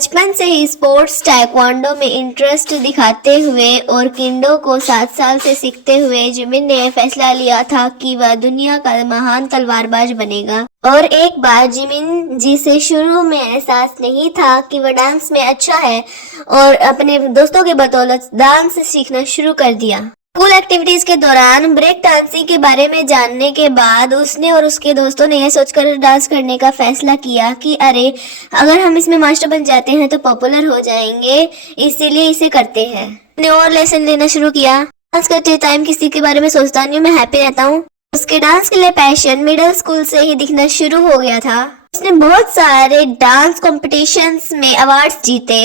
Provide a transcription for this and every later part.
बचपन से ही sports taekwondo में इंटरेस्ट दिखाते हुए और किंडो को 7 साल से सीखते हुए जिमिन ने फैसला लिया था कि वह दुनिया का महान तलवारबाज बनेगा। और एक बार जिमिन जिसे शुरू में एहसास नहीं था कि वह डांस में अच्छा है और अपने दोस्तों के बदौलत डांस सीखना शुरू कर दिया। स्कूल एक्टिविटीज के दौरान ब्रेक डांसिंग के बारे में जानने के बाद उसने और उसके दोस्तों ने यह सोचकर डांस करने का फैसला किया कि अरे अगर हम इसमें मास्टर बन जाते हैं तो पॉपुलर हो जाएंगे, इसीलिए इसे करते हैं। उसने और लेसन लेना शुरू किया। डांस करते टाइम किसी के बारे में सोचता नहीं हूँ, मैं हैप्पी रहता हूँ। उसके डांस के लिए पैशन मिडिल स्कूल से ही दिखना शुरू हो गया था। उसने बहुत सारे डांस कॉम्पिटिशन्स में अवार्ड्स जीते।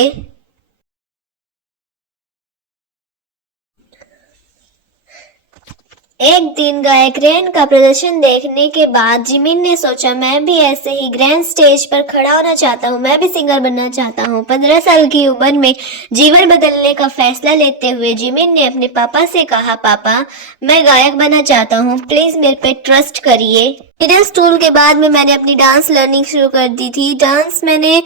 एक दिन गायक रेन का प्रदर्शन देखने के बाद जिमिन ने सोचा मैं भी ऐसे ही ग्रैंड स्टेज पर खड़ा होना चाहता हूँ, मैं भी सिंगर बनना चाहता हूँ। 15 साल की उम्र में जीवन बदलने का फैसला लेते हुए जिमिन ने अपने पापा से कहा, पापा मैं गायक बनना चाहता हूँ, प्लीज मेरे पे ट्रस्ट करिए। मिडिल स्कूल के बाद में मैंने अपनी डांस लर्निंग शुरू कर दी थी। डांस मैंने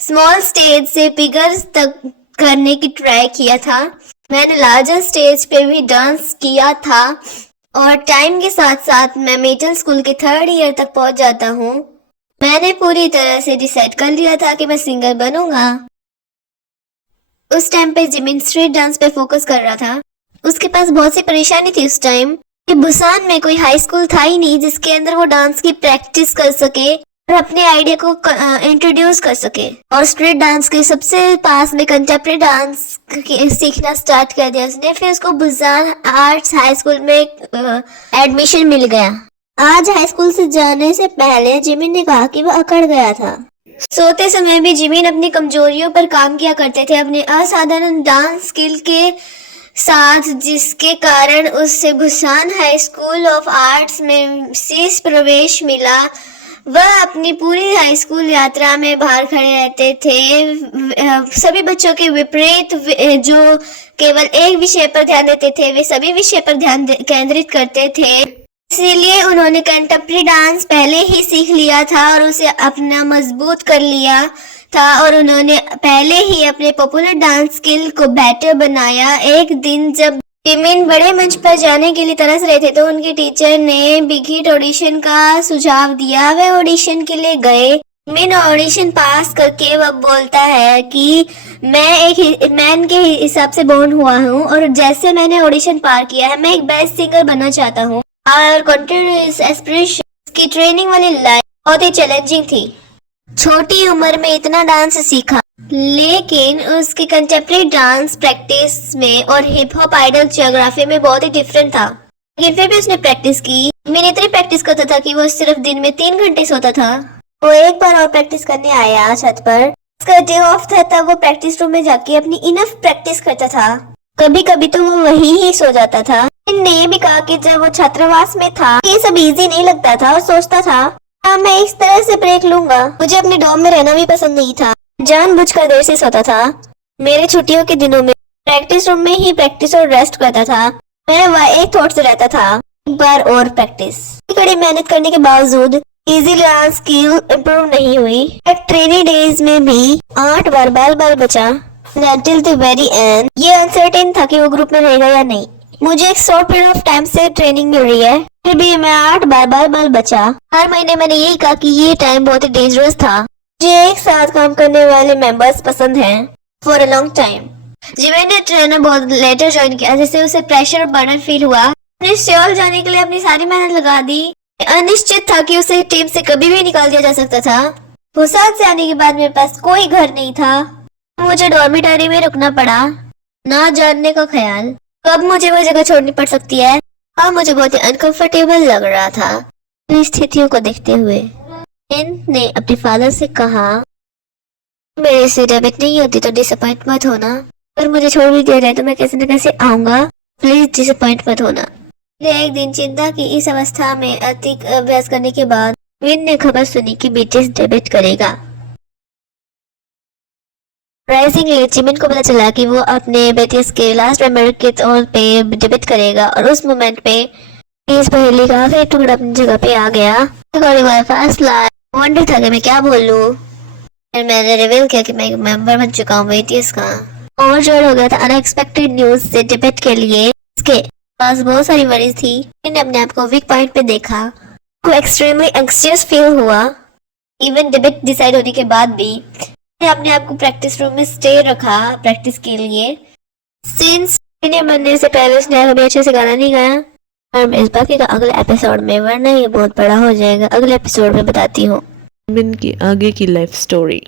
स्मॉल स्टेज से बिगर तक करने की ट्राई किया था। मैंने लार्जर स्टेज पे भी डांस किया था और टाइम के साथ साथ मैं मिडिल स्कूल के 3rd ईयर तक पहुंच जाता हूँ। मैंने पूरी तरह से डिसाइड कर लिया था कि मैं सिंगर बनूंगा। उस टाइम पे जिमिन स्ट्रीट डांस पे फोकस कर रहा था। उसके पास बहुत सी परेशानी थी उस टाइम कि बुसान में कोई हाई स्कूल था ही नहीं जिसके अंदर वो डांस की प्रैक्टिस कर सके और अपने आइडिया को इंट्रोड्यूस कर सके। और स्ट्रीट डांस के सबसे पास में कंटेम्प्रेरी डांस सीखना स्टार्ट कर दिया उसने। फिर उसको बुसान आर्ट्स हाई स्कूल में एडमिशन मिल गया। आज हाई स्कूल से जाने से पहले जिमिन ने कहा कि वह अकड़ गया था। सोते समय भी जिमिन अपनी कमजोरियों पर काम किया करते थे, अपने असाधारण डांस स्किल के साथ, जिसके कारण उससे Busan high school of arts में शीर्ष प्रवेश मिला। वह अपनी पूरी हाई स्कूल यात्रा में बाहर खड़े रहते थे। सभी बच्चों के विपरीत जो केवल एक विषय पर ध्यान देते थे वे सभी विषय पर ध्यान केंद्रित करते थे। इसीलिए उन्होंने कंटेम्प्रेरी डांस पहले ही सीख लिया था और उसे अपना मजबूत कर लिया था और उन्होंने पहले ही अपने पॉपुलर डांस स्किल को बेटर बनाया। एक दिन जब जिमिन बड़े मंच पर जाने के लिए तरस रहे थे तो उनके टीचर ने बिग हिट ऑडिशन का सुझाव दिया। वे ऑडिशन के लिए गए। जिमिन ऑडिशन पास करके वह बोलता है कि मैं एक मैन के हिसाब से बोर्न हुआ हूँ और जैसे मैंने ऑडिशन पार किया है मैं एक बेस्ट सिंगर बनना चाहता हूँ। और कंटिन्यूअस एस्पिरेशन की ट्रेनिंग वाली लाइफ बहुत ही चैलेंजिंग थी। छोटी उम्र में इतना डांस सीखा, लेकिन उसकी कंटेम्प्रेरी डांस प्रैक्टिस में और हिप हॉप आइडल जियोग्राफी में बहुत ही डिफरेंट था। लेकिन फिर भी उसने प्रैक्टिस की। मैंने इतनी प्रैक्टिस करता था कि वो सिर्फ दिन में 3 घंटे सोता था। वो एक बार और प्रैक्टिस करने आया छत पर। उसका डे ऑफ था तब वो प्रैक्टिस रूम में जाके अपनी इनफ प्रैक्टिस करता था। कभी कभी तो वो वहीं ही सो जाता था। इनने ये भी कहा कि जब वो छात्रावास में था ये सब इजी नहीं लगता था और सोचता था हाँ मैं इस तरह से ब्रेक लूंगा। मुझे अपने डॉर्म में रहना भी पसंद नहीं था, जानबूझकर देर से सोता था। मेरे छुट्टियों के दिनों में प्रैक्टिस रूम में ही प्रैक्टिस और रेस्ट करता था। मैं वह एक थॉट से रहता था, एक बार और प्रैक्टिस। कड़ी मेहनत करने के बावजूद इजी डांस स्किल इम्प्रूव नहीं हुई। ट्रेनिंग डेज में भी 8 बार बाल बचा until the very end। ये अनसर्टेन था कि वो ग्रुप में रहेगा या नहीं। मुझे एक शॉर्ट पीरियड ऑफ टाइम से ट्रेनिंग मिल रही है, फिर भी मैं 8 बार बचा। हर महीने मैंने यही कहा कि ये टाइम बहुत ही डेंजरस था। मुझे एक साथ काम करने वाले मेंबर्स पसंद हैं for a long time. Jimin ने ट्रेनर बहुत लेटर ज्वाइन किया जिससे उसे प्रेशर और बर्डन फील हुआ। उसने सियोल जाने के लिए अपनी सारी मेहनत लगा दी। अनिश्चित था कि उसे टीम से कभी भी निकाल दिया जा सकता था। बुसान से आने के बाद मेरे पास कोई घर नहीं था। मुझे डॉर्मिटरी में रुकना पड़ा। ना जानने का ख्याल कब मुझे वो जगह छोड़नी पड़ सकती है। हाँ, मुझे बहुत ही अनकंफर्टेबल लग रहा था इन स्थितियों को देखते हुए। जिमिन ने अपने फादर से कहा मेरे से डेबिट नहीं होती तो डिसअपॉइंट मत होना। अगर मुझे छोड़ भी दिया जाए तो मैं कैसे न कैसे आऊंगा, प्लीज डिसअपॉइंट मत होना। एक दिन चिंता की इस अवस्था में अधिक अभ्यास करने के बाद जिमिन ने खबर सुनी कि बीटीएस डेबिट करेगा। सरप्राइजिंगली जिमिन को पता चला कि वो अपने बीटीएस के लास्ट मेंबर के तौर पे डेबिट करेगा और उस मोमेंट पे इस पहेली का आखिरी टुकड़ा अपनी जगह पे आ गया। फैसला वंडर था कि मैं क्या बोलूं। फिर मैंने रिवील किया कि मैं एक मेंबर बन चुका हूँ BTS का। ओवरजॉयड हो गया था अनएक्सपेक्टेड न्यूज से डिबेट के लिए। इसके पास बहुत सारी वरीज थी। मैंने अपने आप को वीक पॉइंट पे देखा, को एक्सट्रीमली एंग्स्टियस फील हुआ। इवन डिबेट डिसाइड होने के बाद भी मैंने अपने आप को प्रैक्टिस रूम में स्टे रखा प्रैक्टिस के लिए। सिंस बनने से पहले उसने कभी अच्छे से गाना नहीं गाया। और मैं इस बाकी का अगले एपिसोड में, वरना ये बहुत बड़ा हो जाएगा, अगले एपिसोड में बताती हूँ जिमिन की आगे की लाइफ स्टोरी।